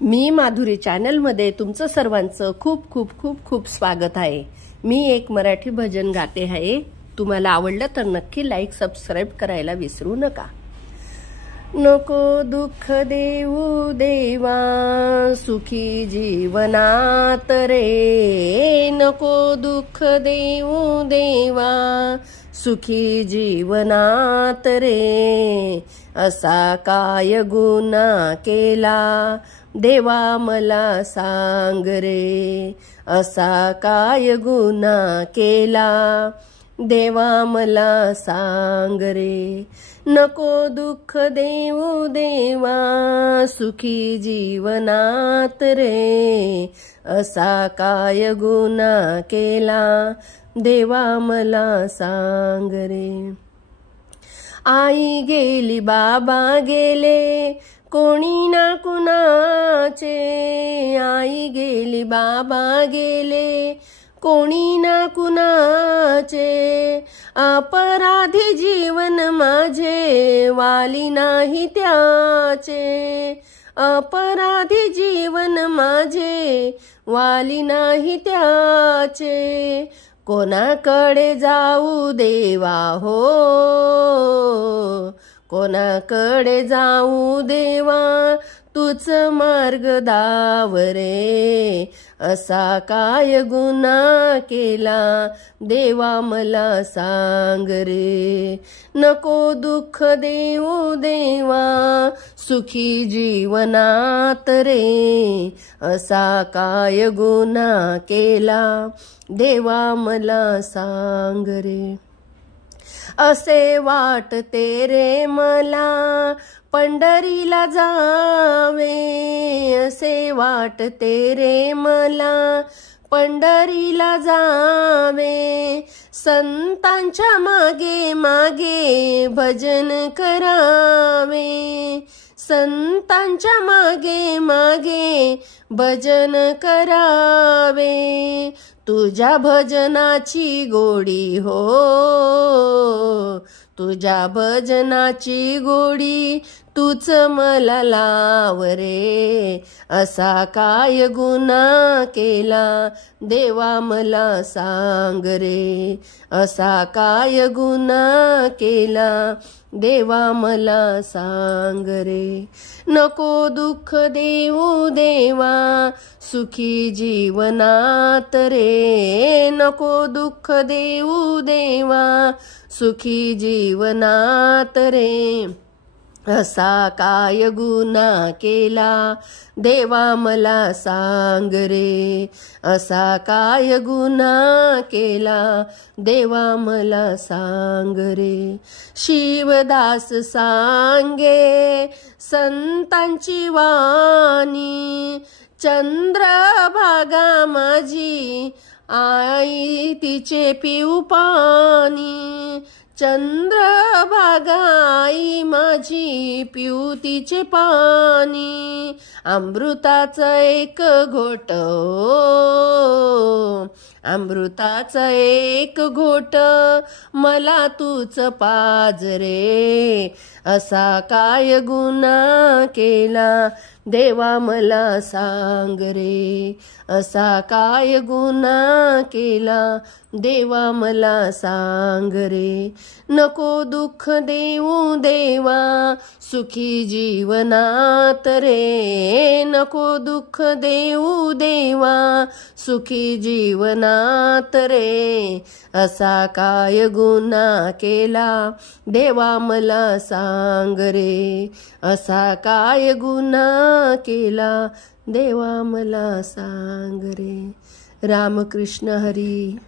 मी माधुरी चॅनलमध्ये तुमचं सर्वांचं खूप खूप खूप खूप स्वागत आहे। मी एक मराठी भजन गाते आहे। तुम्हाला आवडलं तर नक्की लाईक सबस्क्राइब करायला विसरू नका। नको दुःख देऊ देवा सुखी जीवनात रे, नको दुःख देऊ देवा सुखी जीवनात रे। असा काय गुन्हा केला देवा मला सांग रे, असा काय गुन्हा केला देवा मला सांग रे। नको दुःख देऊ देवा सुखी जीवनात रे, असा काय गुन्हा केला देवा मला सांग रे। आई गेली बाबा गेले कोणी ना कुणाचे, आई गेली बाबा गेले कोणी ना कुणाचे। अपराधी जीवन माझे वाली नाही त्याचे, अपराधी जीवन माझे वाली नाही त्याचे। कोणाकडे जाऊ देवा हो, कोणाकडे जाऊ देवा तूच मार्ग दाव रे। असा काय गुन्हा केला देवा मला सांग रे। नको दुःख देऊ देवा सुखी जीवनात रे, असा काय गुन्हा केला देवा मला सांग रे। असे वाटते रे मला पंढरीला जावे, असे वाटते रे मला पंढरीला जावे। संतांच्या मागे मागे भजन करावे, संतांच्या मागे मागे भजन करावे। तुझ्या भजनाची गोडी हो, तुझ्या भजनाची गोडी तूच मला लाव रे। असा काय गुन्हा केला देवा मला सांग रे, असा काय गुन्हा केला देवा मला सांग रे। नको दुःख देऊ देवा सुखी जीवनात रे, नको दुःख देऊ देवा सुखी जीवनात रे। असा काय गुन्हा केला देवा मला सांग रे, असा काय गुन्हा केला देवा मला सांग रे। शिवदास सांगे संतांची वाणी, चंद्रभागा माझी आई तिचे पिऊ पाणी। चंद्रभागा आई माझी पिऊ तिचे पाणी। अमृताचा एक घोट, अमृताचा एक घोट मला तूच पाज रे। असा काय गुन्हा केला देवा मला सांग रे, असा काय गुन्हा केला देवा मला सांग रे। नको दुःख देऊ देवा सुखी जीवनात रे, नको दुःख देऊ देवा सुखी जीवनात रे। असा काय गुन्हा केला देवा मला सांग रे, असा काय गुन्हा केला देवा मला सांग रे। रामकृष्ण हरी।